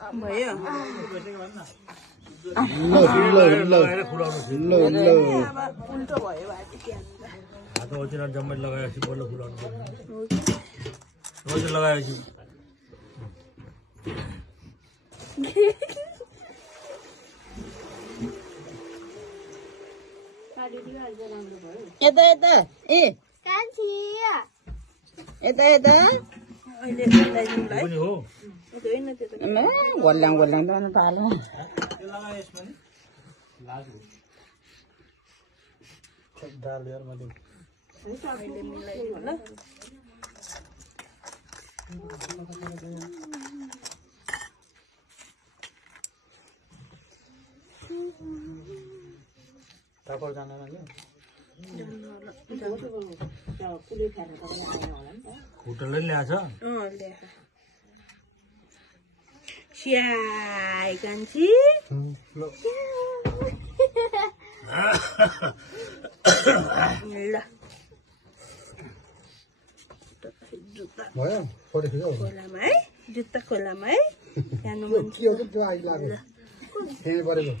भयो उल्टो भयो हात ओछिन जम्मै लगाएपछि बल्ल फुलाउनु पर्छ लगाएपछि यता यता ए यता यता अहिले पनि हो गोल्याङ गोल्याङ जानु थाल्यो टापर जान होटलले ल्याछ स्याइ कान्छी ल भयो फोटो खिच्यो खोलामा है जुत्ता खोलामा है जानु मन के हो त्यो आइ लाग्यो त्यही परेको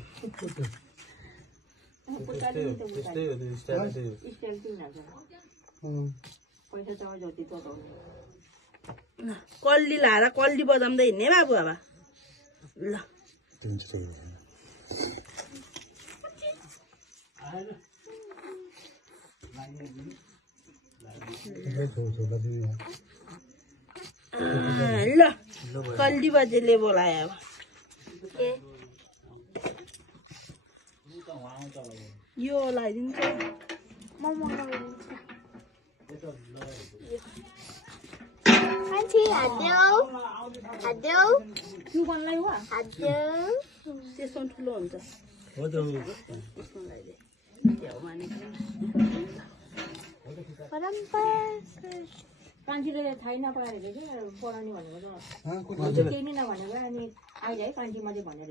कल्ली लाएर कल्ली बजाउँदै हिँड्ने बाबु अब ल ल कल्ली बजेले बोलायो अब यो लगाइदिन्छ त्यसमा ठुलो हुन्छ हो त कान्छीले थाहै नपाएर कि पढाउने भनेको त केही नै नभनेको अनि आइज कान्छी मात्रै भनेर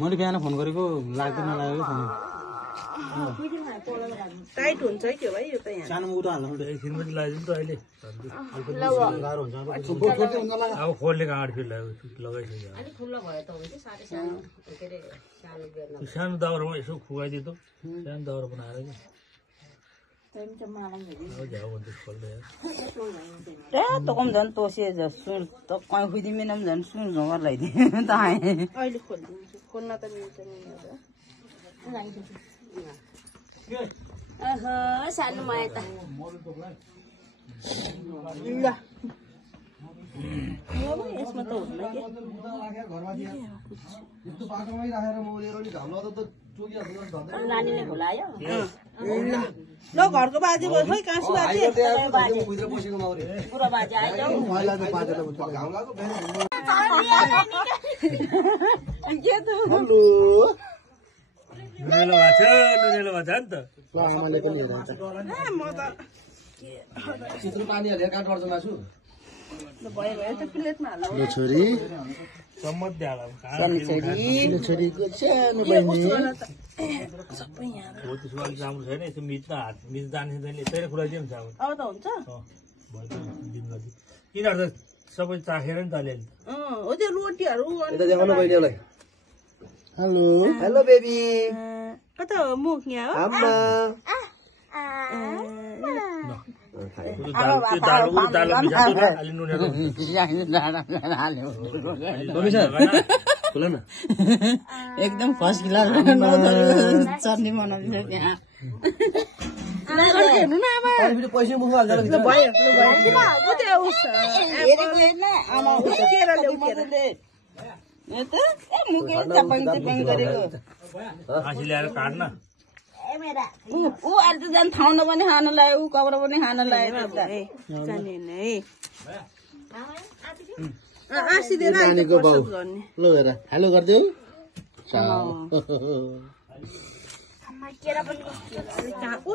मैले बिहान फोन गरेको लाग्दैन नलागेको टाइट हुन्छ है त्यो भाइ यो त यहाँ सानो उठो हाल्नु एकछिन पनि लगाइदिनु त अहिले गाह्रो हुन्छ अब खोल्ने काँड फेरि लगाइसक्यो अलिक ठुलो भयो त हुन्छ साह्रै सानो के अरे सानो बेर्ना सानो दाउरामा यसो खुवाइदियो त सानो दाउरा बनाएर कि झ्याउ हुन्छ खोल्दै त कम झन् तोसे सुन त कहीँ खुइदिँदैन पनि झन् सुन झोगर लगाइदिनु त अहिले खोलिदिन्छु खोल्न त मिल्छ नि सानो माया त ल यसमा त हुन्न नानीले भुलायो ल घरको बाजे भयो खै काँसु बाजे बुढो बाजे आइज नुनेलो भएको छ नि त आमाले पनि म त चित्र पानी हालेर काट गर्छ मासु भयो भयो त्यो प्लेटमा हाल्नु छोरी सम्मत द्याला छोरीको सानो बहिनी सबै यहाँ हो त्यसो अलिक राम्रो छैन यसो मिच्न हात मिच जाने त्यसले यसरी खुलाइदियो नि चामल अब त हुन्छ भयो त दिनपछि यिनीहरू त सबै चाखेर नि त अलिअलि हो त्यो रोटीहरू यता देखाउनु बहिनीलाई हेलो हेलो बेबी कता हो मुख यहाँ हो एकदम फर्स्ट क्लास चटनी बनाउँदैछ त्यहाँ पैसा मुख हाल्छ हाँसी ल्याएर काट्न ऊ अहिले त झन् ठाउँ पनि खान लाग्यो ऊ कपडा पनि खान लाग्यो नानीको बाउ ल हेर हेलो गरिदेऊ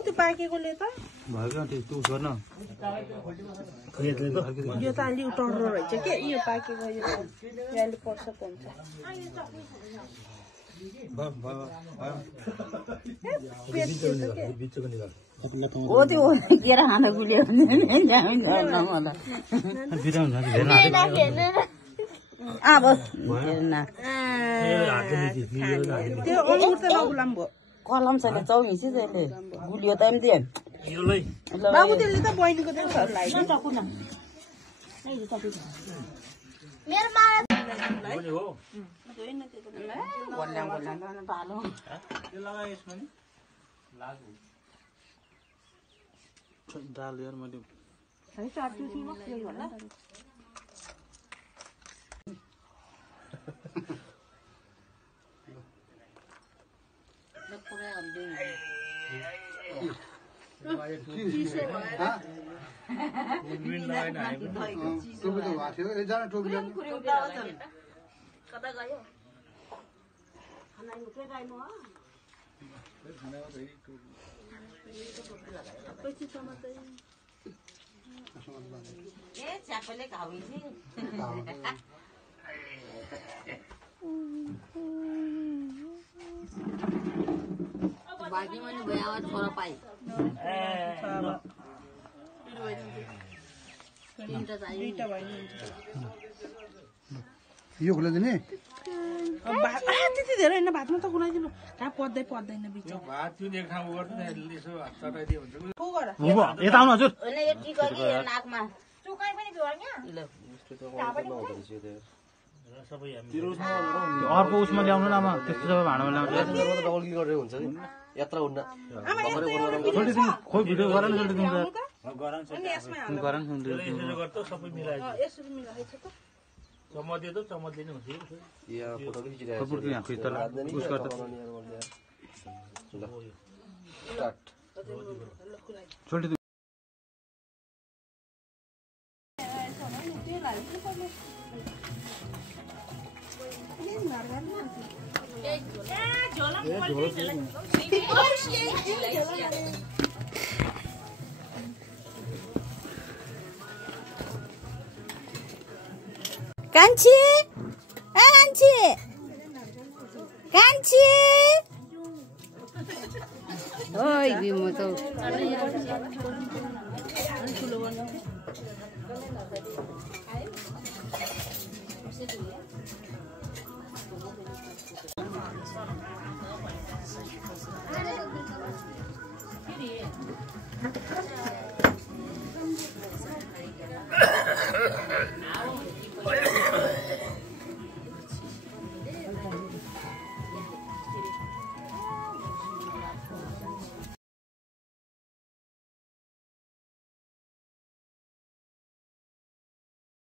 त्यो पाकेकोले त भयो त्यो गर्न यो त अलि टर्रो रहेछ के यो पाकेको यो पर्छ हुन्छ बिचको निकाल हो त्यो केरा खाँदा गुलियो भने मलाई अब कलम छैन 24 इन्ची त्यसले गुलियो त दिए बाबु त्यसले त बहिनीको दाल यार मैले कता गयो च्यापले खाइन्छ बाकी मैले भया छोरा पाइ यो खुलाइदिने त्यति धेरै होइन भातमा त खुलाइदिनु कहाँ पर्दैन बिच भात चुन एक ठाउँ गर्नु यसो चटाइदियो हुन्छ यता आउनु हजुर होइन यो टिका कि नाकमा चुकाइ पनि बिहान सबै हामी अर्को उसमा ल्याउनु न आमा त्यस्तो सबै भाँडामा ल्याउँछ डबल क्लिक गरेर हुन्छ नि यात्रा हुन्न खोइ भिडियो गर न जल्दी तिम्रो गरान यसो गर्दा सबै मिलाएको चमत्ते त चमत्ते नै हुन्छ या फोटो पनि खिचिरहेको फुट यहाँ फिर तल उस गर्दा स्टार्ट छोडी दे कान्छी कान्छी कान्छी ओइ बिमो त